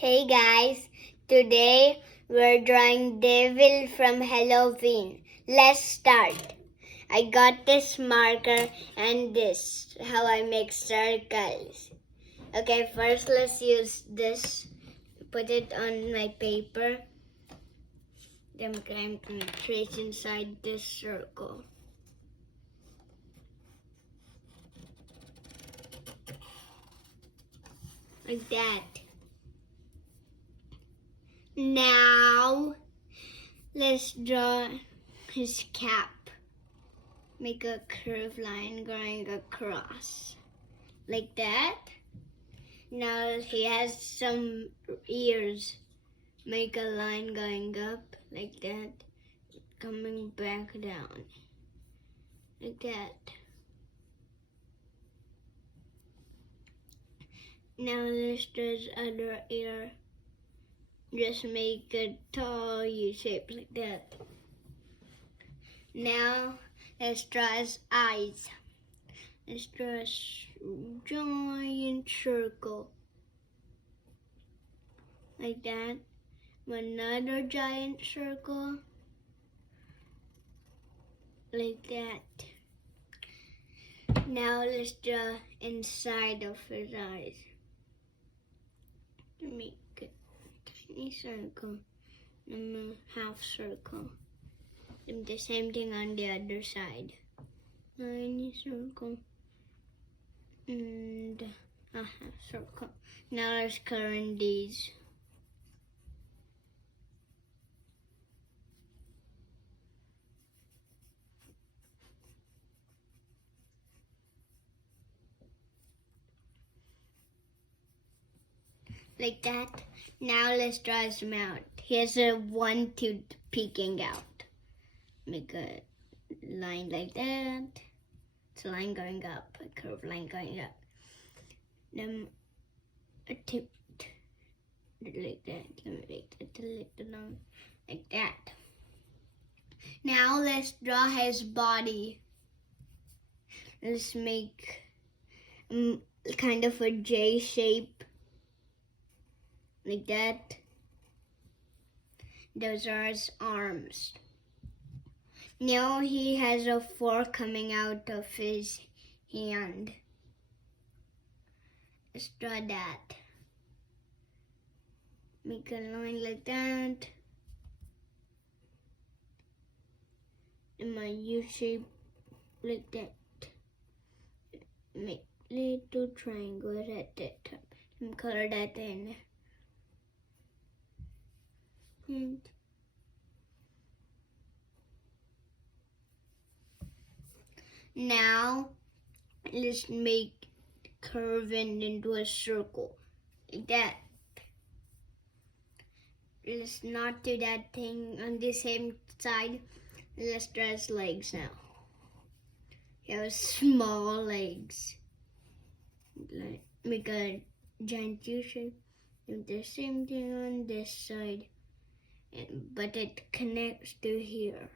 Hey guys, today we're drawing Devil from Halloween. Let's start. I got this marker and this, how I make circles. Okay, first let's use this, put it on my paper. Then I'm going to trace inside this circle. Like that. Now, let's draw his cap. Make a curved line going across. Like that. Now he has some ears. Make a line going up like that. Coming back down. Like that. Now let's draw his other ear. Just make a tall U shape like that. Now let's draw his eyes. Let's draw a giant circle. Like that. Another giant circle. Like that. Now let's draw inside of his eyes. Make a tiny circle and a half circle. Do the same thing on the other side. Tiny circle and a half circle. Now let's color in these. Like that. Now let's draw his mouth. He has a one tooth peeking out. Make a line like that. It's a line going up, a curved line going up. Then a tip like that. Like that. Now let's draw his body. Let's make kind of a J shape. Like that. Those are his arms. Now he has a fork coming out of his hand. Let's draw that. Make a line like that. And my U shape like that. Make little triangles at the top. And color that in. And now let's make curving into a circle like that. Let's not do that thing on the same side. Let's draw his legs now. He has small legs. Make a giant U shape. Do the same thing on this side. But it connects to here.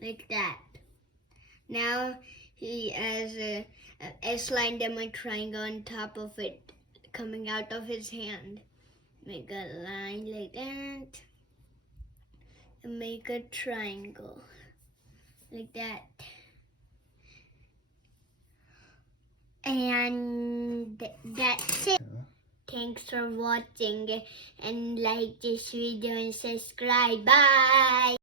Like that. Now he has a S-line and a triangle on top of it coming out of his hand. Make a line like that. And make a triangle. Like that. And that's it. Thanks for watching and like this video and subscribe. Bye!